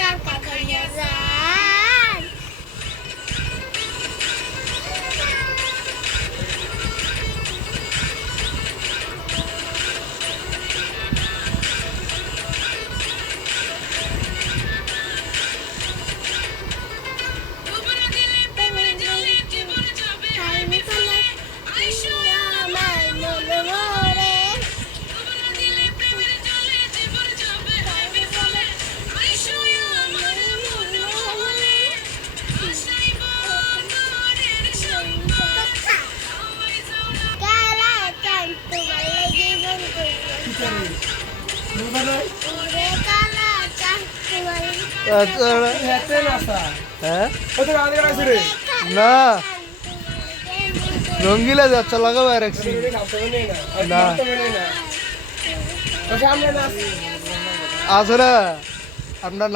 টাকা খাইয়া যান না রঙ্গিলা যাচ্ছে লাগাবো রাখছি না আসলে আপনার